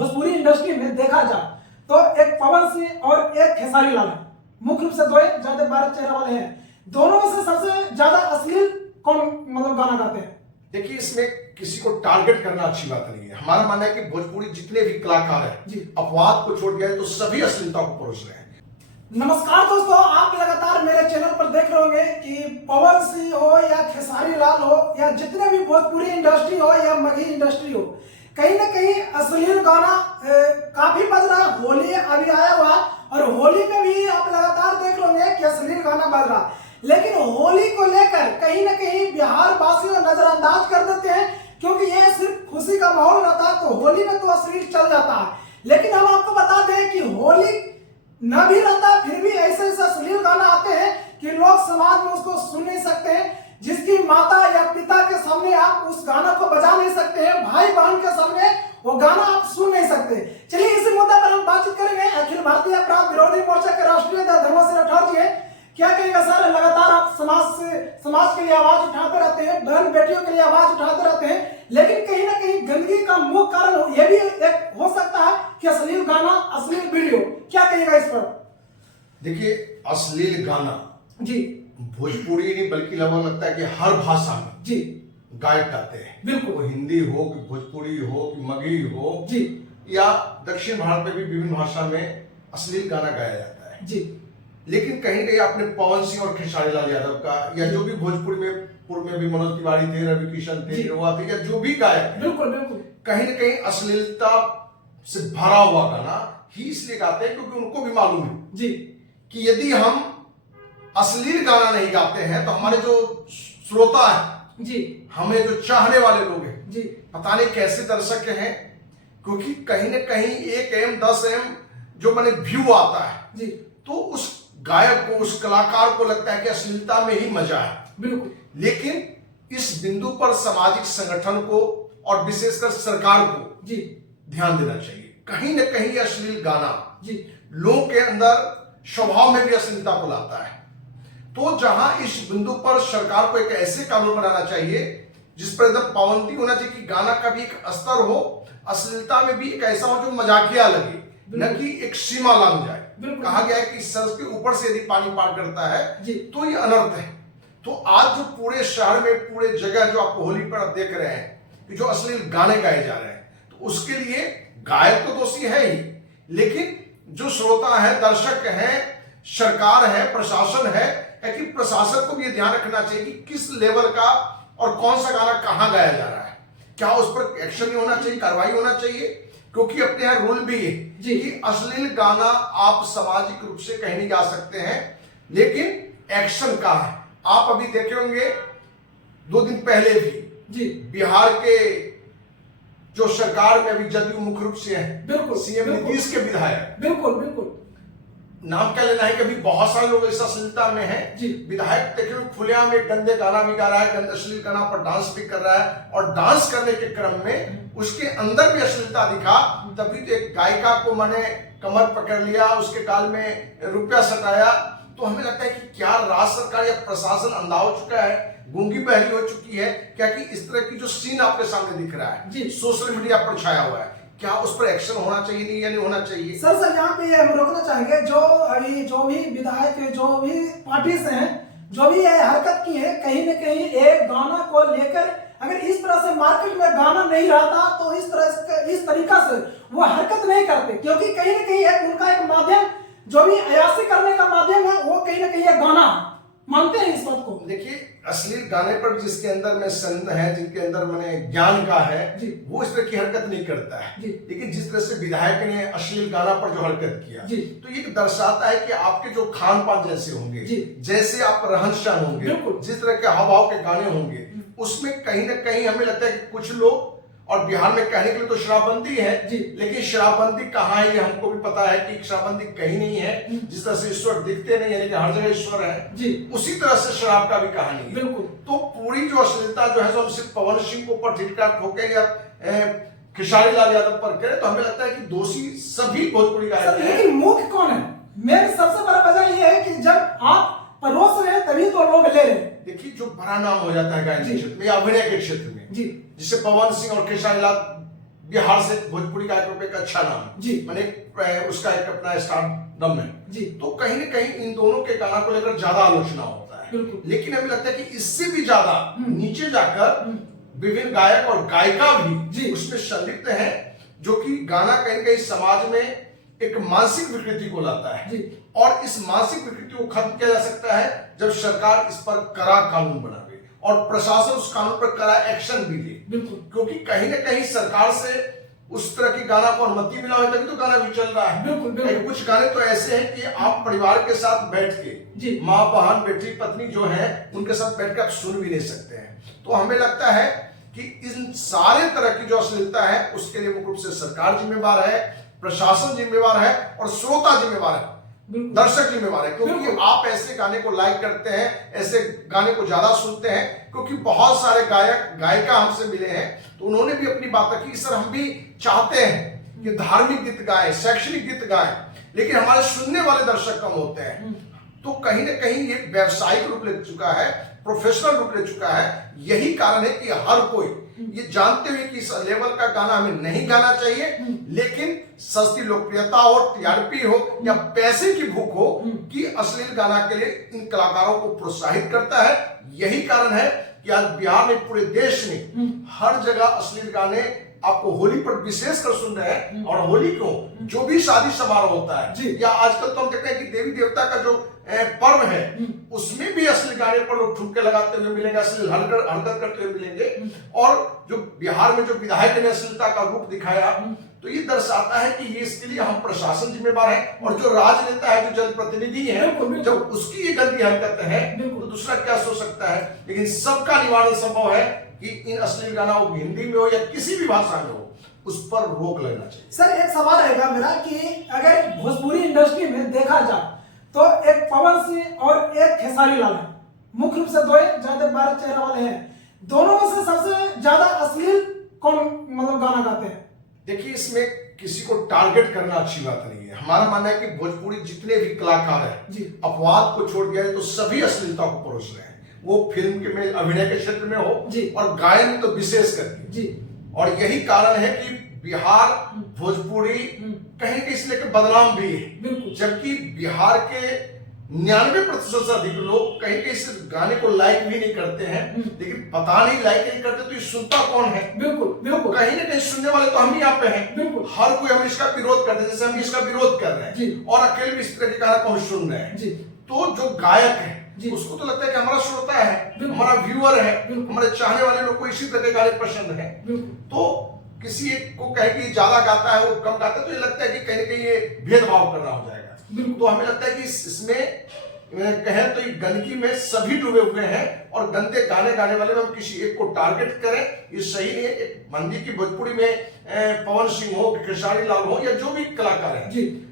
Bhojpuri industry में देखा जाए तो एक पवन सिंह और एक खेसारी लाल है, मुख्य रूप से दो ज्यादा 12 चेहरे वाले हैं। दोनों में से सबसे ज्यादा अश्लील कौन मतलब गाना गाते हैं? देखिए, इसमें किसी को टारगेट करना अच्छी बात नहीं है। हमारा मानना है कि भोजपुरी जितने भी कलाकार हैं अपवाद को छोड़ गए तो सभी अश्लीलता को परोस रहे हैं। नमस्कार दोस्तों, आप लगातार मेरे चैनल पर देख रहे होंगे कि पवन सिंह हो या खेसारी लाल हो या जितने भी भोजपुरी इंडस्ट्री हो या मगही इंडस्ट्री हो, कहीं ना कहीं अश्लील गाना काफी बज रहा है। होली अभी आया हुआ और होली में भी आप लगातार देख रहे होंगे कि अश्लील गाना बज रहा है। लेकिन होली को लेकर कहीं ना कहीं बिहार वासियों नजरअंदाज कर देते हैं, क्योंकि ये सिर्फ खुशी का माहौल रहता है तो होली में तो अश्लील चल जाता है। लेकिन हम आपको बता दें कि होली न भी रहता फिर भी ऐसे ऐसे अश्लील गाना आते हैं कि लोग समाज में उसको सुन नहीं सकते हैं। जिसकी माता या पिता के सामने आप उस गाना को बजा नहीं सकते हैं, भाई बहन के सामने वो गाना आप सुन नहीं सकते। चलिए इसी मुद्दे पर हम बातचीत करेंगे। अखिल भारतीय अपराध विरोधी मोर्चा के राष्ट्रीय अध्यक्ष धर्मेंद्र राठौर जी हैं। क्या कहेंगे सर? लगातार आप समाज के लिए आवाज उठाते रहते हैं, बहन बेटियों के लिए आवाज उठाते रहते हैं, लेकिन कहीं ना कहीं गंदगी का मुख्य कारण यह भी एक हो सकता है कि अश्लील गाना, अश्लील वीडियो। क्या कहेगा इस पर? देखिए, अश्लील गाना जी भोजपुरी नहीं बल्कि लगभग लगता है कि हर भाषा में जी गायक गाते हैं। बिल्कुल, वो हिंदी हो कि भोजपुरी हो कि मगही हो जी या दक्षिण भारत में भी विभिन्न भाषा में अश्लील गाना गाया जाता है जी। लेकिन कहीं कहीं आपने पवन सिंह और खेसारी लाल यादव का या जो भी भोजपुरी में पूर्व में भी मनोज तिवारी थे, रवि किशन थे, युवा थे या जो भी गायक, बिल्कुल बिल्कुल, कहीं ना कहीं अश्लीलता से भरा हुआ गाना ही इसलिए गाते हैं क्योंकि उनको भी मालूम है जी कि यदि हम अश्लील गाना नहीं गाते हैं तो हमारे जो श्रोता है जी, हमें जो चाहने वाले लोग हैं जी, पता नहीं कैसे दर्शक हैं, क्योंकि कहीं ना कहीं 1 M 10 M जो मैंने व्यू आता है जी, तो उस गायक को, उस कलाकार को लगता है कि अश्लीलता में ही मजा है। बिल्कुल। लेकिन इस बिंदु पर सामाजिक संगठन को और विशेषकर सरकार को जी ध्यान देना चाहिए। कहीं ना कहीं अश्लील गाना जी लोगों के अंदर स्वभाव में भी अश्लीलता को लाता है। तो जहां इस बिंदु पर सरकार को एक ऐसे कानून बनाना चाहिए जिस पर एकदम पाबंदी होना चाहिए कि गाना का भी एक स्तर हो, अश्लीलता में भी एक ऐसा हो जो मजाकिया लगे, न कि एक सीमा लांघ जाए। कहा गया है कि सर के ऊपर से यदि पानी पार करता है तो ये अनर्थ है। तो आज जो पूरे शहर में, पूरे जगह जो आप होली पर आप देख रहे हैं कि जो अश्लील गाने गाए जा रहे हैं, तो उसके लिए गायक तो दोषी है ही, लेकिन जो श्रोता है, दर्शक हैं, सरकार है, प्रशासन है कि प्रशासन को भी ये ध्यान रखना चाहिए कि किस लेवल का और कौन सा गाना कहां गाया जा रहा है। क्या उस पर एक्शन नहीं होना चाहिए, कार्रवाई होना चाहिए? क्योंकि अपने यहाँ रूल भी है कि अश्लील गाना आप सामाजिक रूप से कहीं नहीं गा सकते हैं, लेकिन एक्शन का है। आप अभी देखे होंगे 2 दिन पहले भी जी बिहार के जो सरकार में अभी जदयू मुख्य रूप से है, बिल्कुल, सीएम नीतीश के विधायक, बिल्कुल बिल्कुल, नाम क्या लेना है कि अभी बहुत सारे लोग इस अश्लीलता में हैं। विधायक देखिए खुलेआम एक गंदे गाना भी गा रहा है, गंदे अश्लील गाना पर डांस भी कर रहा है, और डांस करने के क्रम में उसके अंदर भी अश्लीलता दिखा। तभी तो एक गायिका को मैंने कमर पकड़ लिया, उसके गाल में रुपया सटाया। तो हमें लगता है कि क्या राज्य सरकार या प्रशासन अंधा हो चुका है, गूंगी बहरी हो चुकी है क्या कि इस तरह की जो सीन आपके सामने दिख रहा है सोशल मीडिया पर छाया हुआ है, क्या उस पर एक्शन होना चाहिए नहीं या नहीं होना चाहिए? सर यहाँ पे हम रोकना चाहेंगे, जो अभी जो भी विधायक, जो भी पार्टी से हैं, जो भी ये हरकत की है, कहीं न कहीं एक गाना को लेकर अगर इस तरह से मार्केट में गाना नहीं रहता तो इस तरीका से वो हरकत नहीं करते, क्योंकि कहीं न कहीं एक उनका एक माध्यम जो भी अयासी करने का माध्यम है वो कहीं न कहीं एक गाना मानते हैं इस बात को। देखिए, अश्लील गाने पर जिसके अंदर में संदेह है, जिनके अंदर मैंने ज्ञान का है, वो इस तरह की हरकत नहीं करता है। लेकिन जिस तरह से विधायक ने अश्लील गाना पर जो हरकत किया तो ये दर्शाता है कि आपके जो खान पान जैसे होंगे, जैसे आप रहन सहन होंगे, जिस तरह के हाव भाव के गाने होंगे, उसमें कहीं ना कहीं हमें लगता है कि कुछ लोग, और बिहार में कहने के लिए तो शराबबंदी है लेकिन शराबबंदी कहाँ है ये हमको भी पता है कि शराबबंदी कहीं नहीं है। जिस तरह से ईश्वर दिखते नहीं है लेकिन हर जगह ईश्वर है, उसी तरह से शराब का भी कहानी है। बिल्कुल। तो पूरी जो अश्लीलता जो है, जो हम सिर्फ पवन सिंह को ऊपर झिटका ठोके या खेसारी लाल यादव पर करे, तो हमें लगता है कि दोषी सभी भोजपुरी गायक हैं। लेकिन मुख्य कौन है? मेरे सबसे बड़ा वजह यह है कि जब आप परोस रहे हैं तभी तो लोग ले रहे हैं। देखिए, जो बड़ा नाम हो जाता है गायन के क्षेत्र में या अभिनय के क्षेत्र में, जिससे पवन सिंह और खेसारी लाल बिहार से भोजपुरी गायकों पे एक अच्छा नाम है जी। मैंने उसका एक अपना स्टारडम है जी। तो कहीं ना कहीं इन दोनों के गाना को लेकर ज्यादा आलोचना होता है, बिल्कुल। लेकिन हमें लगता है कि इससे भी ज्यादा नीचे जाकर विभिन्न गायक और गायिका भी उसमें संलिप्त हैं, जो कि गाना कहीं ना कहीं समाज में एक मानसिक विकृति को लाता है जी। और इस मानसिक विकृति को खत्म किया जा सकता है जब सरकार इस पर कड़ा कानून बनावे और प्रशासन उस कानून पर कड़ा एक्शन भी ले। बिल्कुल। क्योंकि कहीं ना कहीं सरकार से उस तरह की गाना को अनुमति मिला है तभी तो गाना भी चल रहा है। बिल्कुल, बिल्कुल। कुछ गाने तो ऐसे हैं कि आप परिवार के साथ बैठ के माँ बहन बेटी पत्नी जो है उनके साथ बैठ कर आप सुन भी नहीं सकते हैं। तो हमें लगता है कि इन सारे तरह की जो अश्लीलता है उसके लिए मुख्य रूप से सरकार जिम्मेवार है, प्रशासन जिम्मेवार है और श्रोता जिम्मेवार है, दर्शक जिम्मेवार है। क्योंकि आप ऐसे गाने को लाइक करते हैं, ऐसे गाने को ज्यादा सुनते हैं, क्योंकि बहुत सारे गायक गायिका हमसे मिले हैं तो उन्होंने भी अपनी बात रखी, सर हम भी चाहते हैं कि धार्मिक गीत गाएं, शैक्षणिक गीत गाएं, लेकिन हमारे सुनने वाले दर्शक कम होते हैं। तो कहीं ना कहीं ये व्यावसायिक रूप ले चुका है, प्रोफेशनल रूप ले चुका है। यही कारण है कि हर कोई ये जानते हुए कि इस लेवल का गाना हमें नहीं गाना चाहिए, लेकिन सस्ती लोकप्रियता हो, टीआरपी हो या पैसे की भूख हो कि अश्लील गाना के लिए इन कलाकारों को प्रोत्साहित करता है। यही कारण है कि आज बिहार में, पूरे देश में हर जगह अश्लील गाने आपको होली पर विशेष कर सुन रहे हैं। और होली को जो भी शादी समारोह होता है या आजकल तो हम देखते हैं कि देवी देवता का जो पर्व है उसमें भी अश्लील गाने पर लोग ठुमके लगाते हुए मिलेंगे, अश्लील हरकत करते हुए मिलेंगे। और जो बिहार में जो विधायक ने अश्लीलता का रूप दिखाया तो ये दर्शाता है कि ये इसके लिए हम प्रशासन जिम्मेवार है और जो राजनेता है, जो जनप्रतिनिधि है, जब उसकी ये गंदी हरकत है तो दूसरा क्या सोच सकता है। लेकिन सबका निवारण संभव है कि इन अश्लील गाना हो, हिंदी में हो या किसी भी भाषा में हो, उस पर रोक लगना चाहिए। सर एक सवाल रहेगा मेरा कि अगर भोजपुरी इंडस्ट्री में देखा जाए तो एक पवन सिंह और एक खेसारी लाल है, मुख्य रूप से दो ज्यादा 12 चेहरा वाले हैं। दोनों में से सबसे ज्यादा अश्लील कौन मतलब गाना गाते हैं? देखिए, इसमें किसी को टारगेट करना अच्छी बात नहीं है। हमारा मानना है कि भोजपुरी जितने भी कलाकार हैं, अपवाद को छोड़ दिया तो सभी अश्लीलता को परोस रहे हैं। वो फिल्म के में, अभिनय के क्षेत्र में हो और गायन में तो विशेष करके। और यही कारण है कि बिहार भोजपुरी कहीं कहीं इसलिए बदनाम भी है, जबकि बिहार के 99% से अधिक लोग कहीं कहीं इस गाने को लाइक भी नहीं करते हैं। लेकिन पता नहीं लाइक नहीं करते तो ये सुनता कौन है? बिल्कुल कहीं ना कहीं सुनने वाले तो हम ही यहाँ पे हैं। हर कोई हम इसका विरोध करते हैं, जैसे हम इसका विरोध कर रहे हैं और अकेले भी इस तरह के गाना को हम सुन रहे हैं। तो जो गायक है उसको तो लगता है कि हमारा श्रोता है, हमारा व्यूअर है, हमारे चाहने वाले लोग को इसी तरह के गाने पसंद है। तो किसी एक को कहे कि ज्यादा गाता है, वो कम गाता है, तो ये लगता है कि कहीं ना कहीं ये भेदभाव करना हो जाएगा। तो हमें लगता है कि इसमें कहें तो ये गंदगी में सभी डूबे हुए हैं और गंदे गाने गाने वाले में हम किसी एक को टारगेट करें, ये सही नहीं है। एक मंदी की भोजपुरी में पवन सिंह हो, खेसारी लाल हो या जो भी कलाकार हैं,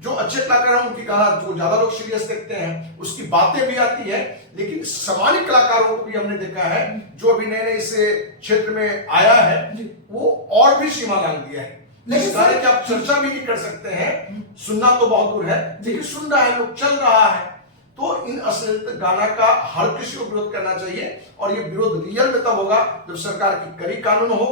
जो अच्छे कलाकार हैं उनकी गाना जो ज्यादा लोग सीरियस देखते हैं, उसकी बातें भी आती है। लेकिन सामान्य कलाकारों को भी हमने देखा है जो अभी नए नए इस क्षेत्र में आया है, वो और भी सीमा लांघ दिया है। लेकिन गाने की आप चर्चा भी नहीं कर सकते हैं, सुनना तो बहुत दूर है, लेकिन सुन रहा है लोग, चल रहा है। तो इन अश्लील गाना का हर किसी को विरोध करना चाहिए और ये विरोध रियल में तब होगा जब सरकार की कड़ी कानून हो,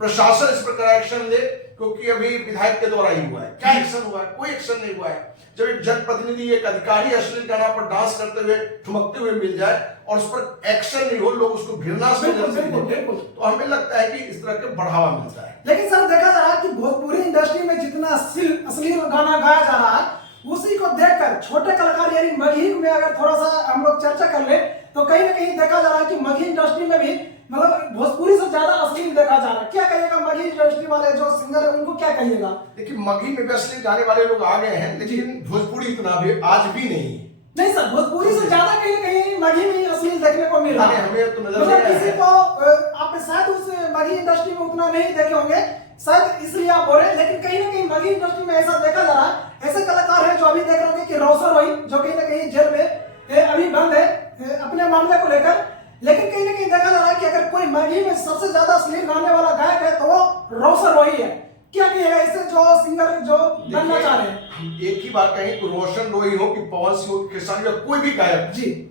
प्रशासन इस प्रकार एक्शन ले। क्योंकि अभी विधायक के द्वारा ही हुआ है, क्या एक्शन हुआ है? कोई एक्शन नहीं हुआ है। जब एक जनप्रतिनिधि, एक अधिकारी अश्लील गाना पर डांस करते हुए, ठुमकते हुए मिल जाए और उस पर एक्शन नहीं हो, लोग उसको घृणा से तो हमें लगता है कि इस तरह के बढ़ावा मिलता है। लेकिन सर देखा जा रहा है कि भोजपुरी इंडस्ट्री में जितना अश्लील गाना गाया जा रहा है, उसी को देखकर छोटे कलाकार यानी मगही में अगर थोड़ा सा हम लोग चर्चा कर ले तो कहीं ना कहीं देखा जा रहा है कि मगही इंडस्ट्री में भी मतलब भोजपुरी से ज्यादा अश्लील देखा जा रहा है। क्या कहिएगा मगही इंडस्ट्री वाले जो सिंगर है उनको क्या कहिएगा? देखिए, मगही में भी अश्लील गाने वाले लोग आ गए हैं, लेकिन भोजपुरी इतना भी आज भी नहीं सर, भोजपुरी से ज्यादा कहीं ना कहीं मगही में अश्लील देखने को मिल रहा है। हमें तो नजर मतलब किसी को आप शायद उस मगही इंडस्ट्री में उतना नहीं देखे होंगे, शायद इसलिए आप बोल रहे हैं। लेकिन कहीं ना कहीं मगही इंडस्ट्री में ऐसा देखा जा रहा है, ऐसे कलाकार हैं जो अभी देख रहे होंगे कि रोशन रोही जो कहीं ना कहीं जेल में अभी बंद है अपने मामले को लेकर। लेकिन कहीं ना कहीं देखा जा रहा है कि अगर कोई मगही में सबसे ज्यादा अश्लील गाने वाला गायक है तो वो रोशन रोही है। क्या कहिएगा इससे जो सिंगर जो बनना चाह रहे हैं? हम एक ही बात कहें कि रोशन रोही हो कि पवन सिंह हो, खेसारी या कोई भी गायक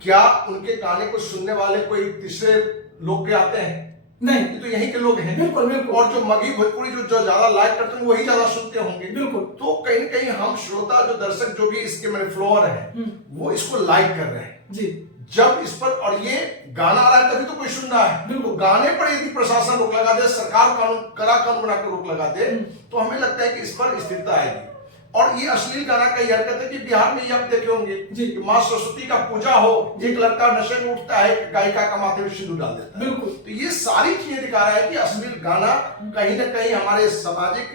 क्या उनके गाने को सुनने वाले कोई तीसरे लोग के आते हैं? नहीं, ये तो यहीं के लोग हैं। बिल्कुल बिल्कुल। और जो मगही भोजपुरी जो ज्यादा लाइक करते हैं वही ज्यादा सुनते होंगे। बिल्कुल। तो कहीं न कहीं हम श्रोता जो दर्शक जो भी इसके मैंने फ्लोअर है वो इसको लाइक कर रहे हैं जी। जब इस पर, और ये गाना आ रहा है तभी तो कोई सुन रहा है। बिल्कुल। तो गाने पर यदि प्रशासन रोक लगा दे, सरकार कानून बनाकर रोक लगा दे, तो हमें लगता है कि इस पर स्थिरता आएगी। और ये अश्लील गाना का ये हरकत है कि बिहार में ये आप देखे होंगे कि माँ सरस्वती का पूजा हो, एक लड़का नशे में उठता है, एक गायिका का माथे में सिंदूर डाल देता है। बिल्कुल। तो ये सारी चीजें दिखा रहा है कि अश्लील गाना कहीं ना कहीं हमारे सामाजिक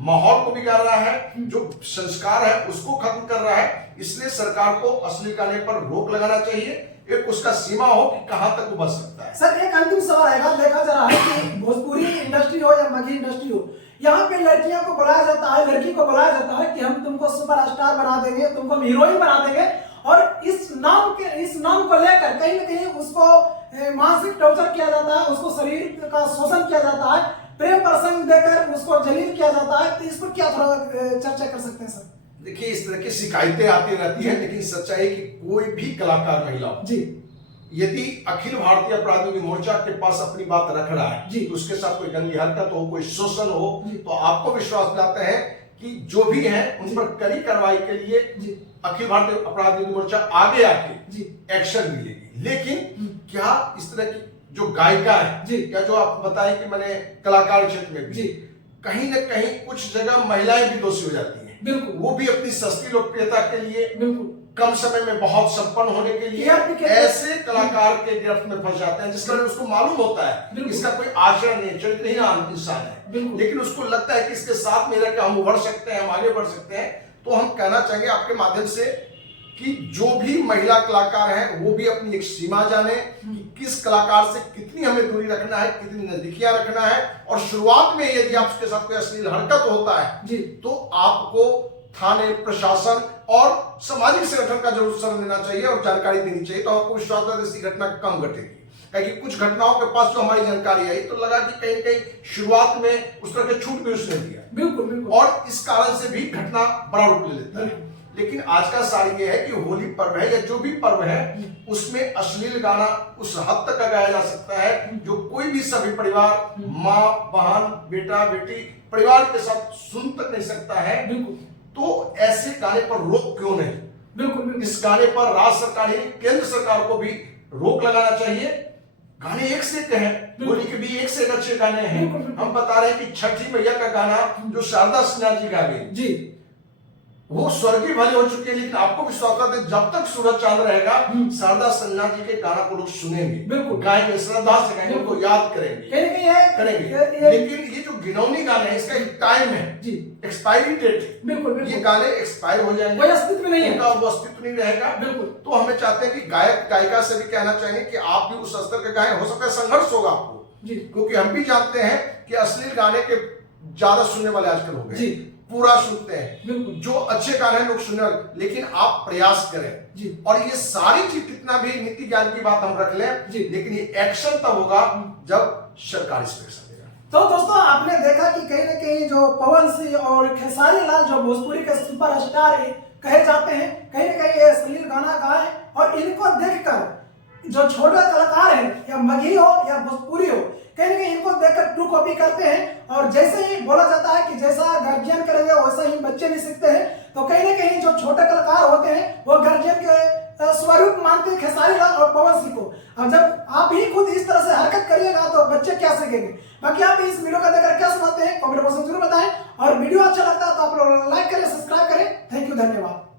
माहौल को बिगाड़ रहा है, जो संस्कार है उसको खत्म कर रहा है। इसलिए सरकार को अश्लील गाने पर रोक लगाना चाहिए, एक उसका सीमा हो कि कहां तक वो बच सकता है। सर एक अंतिम सवाल रहेगा, देखा जा रहा है कि भोजपुरी इंडस्ट्री हो या मगही इंडस्ट्री हो, यहाँ पे लड़कियों को बुलाया जाता है, लड़की को बुलाया जाता है कि हम तुमको सुपरस्टार बना देंगे, तुमको हम हीरोइन बना देंगे, और इस नाम को लेकर कहीं ना कहीं उसको मानसिक टॉर्चर किया जाता है, उसको शरीर का शोषण किया जाता है, प्रेम प्रसंग देकर उसको जलील किया जाता है। तो इस पर क्या थोड़ा चर्चा कर सकते हैं सर? देखिए, इस तरह की शिकायतें आती रहती हैं, लेकिन सच्चाई है कि कोई भी कलाकार महिला जी, यदि अखिल भारतीय अपराध विरोधी मोर्चा के पास अपनी बात रख रहा है जी, तो उसके साथ कोई गंदी हरकत हो, कोई शोषण हो, जी, तो आपको विश्वास दिलाते हैं कि जो भी है उन पर कड़ी कार्रवाई के लिए जी, अखिल भारतीय अपराध विरोधी मोर्चा आगे आके जी, एक्शन मिलेगी। लेकिन क्या इस तरह की जो गायिका है जी, या जो आप बताएं कि मैंने कलाकार क्षेत्र में भी जी, कहीं ना कहीं कुछ जगह महिलाएं भी दोषी हो जाती हैं। बिल्कुल, वो भी अपनी सस्ती लोकप्रियता के लिए, बिल्कुल, कम समय में बहुत संपन्न होने के लिए ऐसे कलाकार के गिरफ्त में फंस जाते हैं जिसका उसको मालूम होता है इसका कोई आचरण नहीं, चरित्रहीन इंसान है, लेकिन उसको लगता है कि इसके साथ में रहकर हम उभर सकते हैं, हम आगे बढ़ सकते हैं। तो हम कहना चाहेंगे आपके माध्यम से कि जो भी महिला कलाकार हैं वो भी अपनी एक सीमा जाने कि किस कलाकार से कितनी हमें दूरी रखना है, कितनी नजदीकियां रखना है। और शुरुआत में यदि आपके साथ कोई अश्लील हरकत होता है तो आपको थाने, प्रशासन और सामाजिक संगठन का जरूर शरण देना चाहिए और जानकारी देनी चाहिए। तो आपको विश्वास है ऐसी घटना कम घटेगी। क्योंकि कुछ घटनाओं के पास जो हमारी जानकारी आई तो लगा कि कहीं कहीं शुरुआत में उस तरह के छूट भी उसने दिया, बिल्कुल बिल्कुल, और इस कारण से भी घटना बड़ा रूप ले लेता है। लेकिन आज का सार ये है कि होली पर्व है या जो भी पर्व है उसमें अश्लील गाना उस हद तक गाया जा सकता है जो कोई भी सभी परिवार, माँ, बहन, बेटा, बेटी परिवार के साथ सुन तक नहीं सकता है। तो ऐसे गाने पर रोक क्यों नहीं? बिल्कुल, इस गाने पर राज्य सरकार ही केंद्र सरकार को भी रोक लगाना चाहिए। गाने एक से एक हैं, होली के भी एक से एक अच्छे गाने हैं। हम बता रहे हैं कि छठी मैया का गाना जो शारदा सिन्हा जी गा गई जी, वो स्वर्गीय भले हो चुके हैं, लेकिन आपको विश्वास है जब तक सूरज चांद रहेगा शारदा सिन्हा जी के गाना को लोग सुनेंगे, बिल्कुल गाएंगे, श्रद्धा से गाएंगे, उनको याद करेंगे, करेंगे। लेकिन ये जो घिनौनी गाने हैं इसका एक टाइम है जी, एक्सपायरी डेट, बिल्कुल ये गाने एक्सपायर हो जाएंगे, अस्तित्व नहीं है, उनका वो अस्तित्व नहीं रहेगा। बिल्कुल। तो हमें चाहते हैं कि गायक गायिका से भी कहना चाहेंगे कि आप भी उस स्तर के गाएं, हो सकता है संघर्ष होगा आपको जी, क्योंकि हम भी जानते हैं कि अश्लील गाने के ज्यादा सुनने वाले आजकल हो गए, पूरा सुनते हैं, जो अच्छे गाने लोग सुनने वाले, लेकिन आप प्रयास करें जी। और ये सारी चीज कितना भी नीति ज्ञान की बात हम रख लें जी, लेकिन ये एक्शन तब होगा जब सरकार इस पर एक्शन लेगा। तो दोस्तों आपने देखा कि कहीं ना कहीं जो पवन सिंह और खेसारी लाल जो भोजपुरी के सुपरस्टार कहे जाते हैं, कहीं ना कहीं ये अश्लील गाना गाए, और इनको देखकर जो छोटे कलाकार हैं या मगही हो या भोजपुरी हो, कहीं ना कहीं इनको देखकर ट्रू कॉपी करते हैं। और जैसे ही बोला जाता है कि जैसा गार्जियन करेंगे वैसा ही बच्चे भी सीखते हैं, तो कहीं ना कहीं जो छोटे कलाकार होते हैं वो गार्जियन के स्वरूप मानते हैं खेसारी लाल और पवन सिंह को। अब जब आप ही खुद इस तरह से हरकत करिएगा तो बच्चे क्या सीखेंगे? बाकी आप इस वीडियो का देखकर क्या समझते हैं कमेंट बॉक्स में जरूर बताएं, और वीडियो अच्छा लगता है तो आप लोग लाइक करें, सब्सक्राइब करें। थैंक यू, धन्यवाद।